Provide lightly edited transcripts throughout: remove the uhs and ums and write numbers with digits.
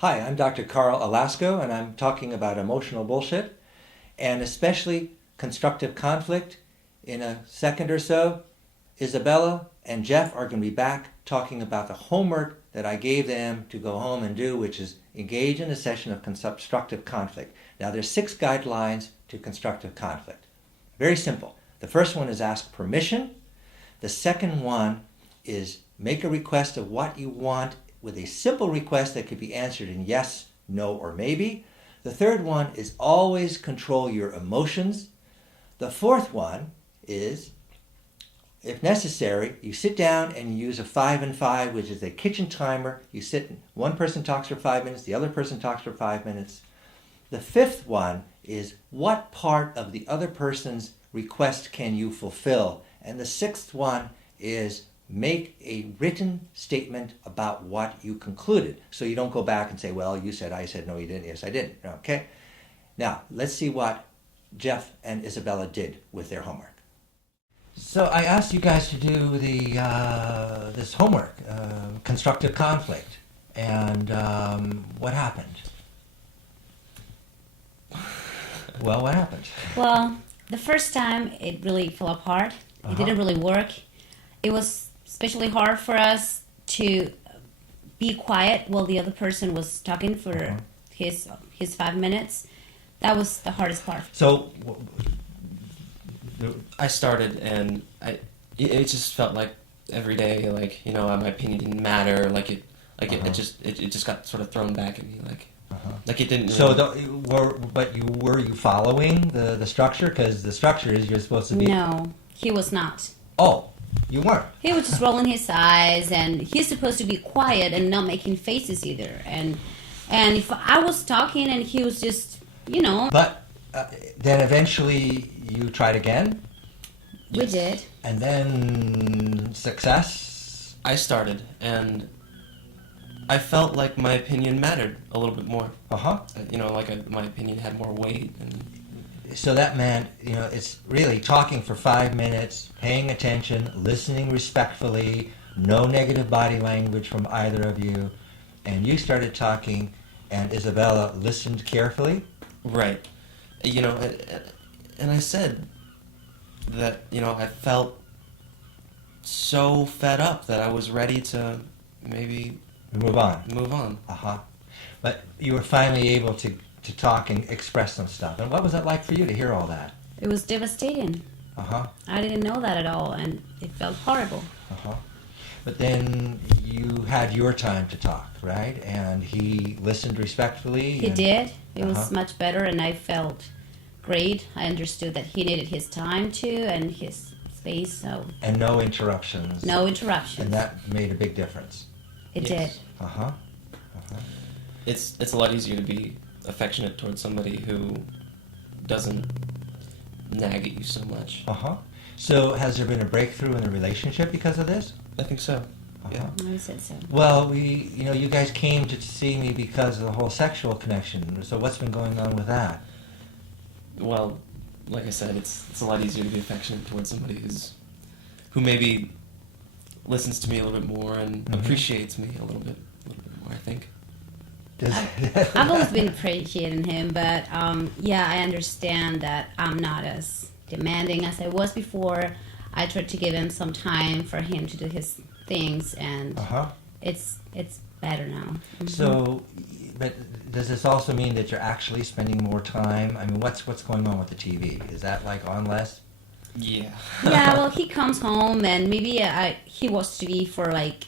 Hi, I'm Dr. Carl Alasko, and I'm talking about emotional bullshit, and especially constructive conflict. In a second or so, Isabella and Jeff are going to be back talking about the homework that I gave them to go home and do, which is engage in a session of constructive conflict. Now, there's 6 guidelines to constructive conflict. Very simple. The first one is ask permission. The second one is make a request of what you want with a simple request that could be answered in yes, no, or maybe. The third one is always control your emotions. The fourth one is, if necessary, you sit down and you use a 5 and 5, which is a kitchen timer. You sit, one person talks for 5 minutes, the other person talks for 5 minutes. The fifth one is what part of the other person's request can you fulfill? And the sixth one is make a written statement about what you concluded. So you don't go back and say, well, you said, I said, no, you didn't, yes, I didn't. Okay? Now, let's see what Jeff and Isabella did with their homework. So I asked you guys to do this homework, constructive conflict, and what happened? Well, what happened? Well, the first time it really fell apart. It didn't really work. It was especially hard for us to be quiet while the other person was talking for his 5 minutes. That was the hardest part. So I started, and it just felt like every day, like, you know, my opinion didn't matter. Like it just got sort of thrown back at me, like it didn't. So were you following the structure? Because the structure is you're supposed to be. No, he was not. Oh, you weren't. He was just rolling his eyes, and he's supposed to be quiet and not making faces either. And if I was talking and he was just, you know. But then eventually you tried again. We did. And then success. I started, and I felt like my opinion mattered a little bit more. You know, like my opinion had more weight. And so that meant, you know, it's really talking for 5 minutes, paying attention, listening respectfully, no negative body language from either of you, and you started talking, and Isabella listened carefully. Right. You know, and I said that, you know, I felt so fed up that I was ready to maybe Move on. But you were finally able to talk and express some stuff. And what was it like for you to hear all that? It was devastating. I didn't know that at all, and it felt horrible. But then you had your time to talk, right? And he listened respectfully. He did. It was much better, and I felt great. I understood that he needed his time too, and his space. So. And no interruptions. No interruptions. And that made a big difference. It did. It's a lot easier to be affectionate towards somebody who doesn't nag at you so much. So has there been a breakthrough in the relationship because of this? I think so. Yeah. I said so. Well, you guys came to see me because of the whole sexual connection. So what's been going on with that? Well, like I said, it's a lot easier to be affectionate towards somebody who maybe listens to me a little bit more and appreciates me a little bit more, I think. I've always been appreciating him, but yeah, I understand that I'm not as demanding as I was before. I tried to give him some time for him to do his things, and it's better now. So, but does this also mean that you're actually spending more time? I mean, what's going on with the TV? Is that like on less? Yeah. Yeah, well, he comes home and maybe he watches TV for like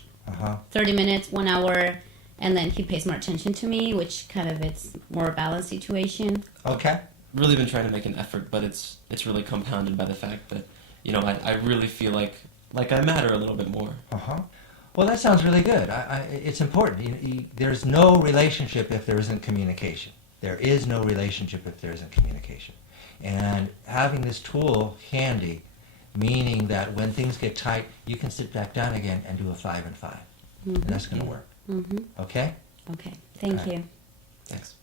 30 minutes, 1 hour, and then he pays more attention to me, which kind of it's more balanced situation. Okay. Really been trying to make an effort, but it's really compounded by the fact that, you know, I really feel like I matter a little bit more. Well, that sounds really good. It's important. There's no relationship if there isn't communication. There is no relationship if there isn't communication. And having this tool handy, meaning that when things get tight, you can sit back down again and do a 5 and 5. And that's going to work. Okay? Okay. Thank you. Thanks.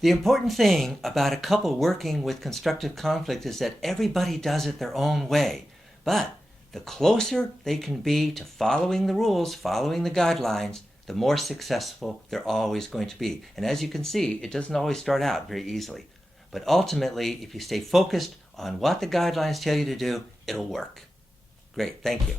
The important thing about a couple working with constructive conflict is that everybody does it their own way. But the closer they can be to following the rules, following the guidelines, the more successful they're always going to be. And as you can see, it doesn't always start out very easily. But ultimately, if you stay focused on what the guidelines tell you to do, it'll work. Great, thank you.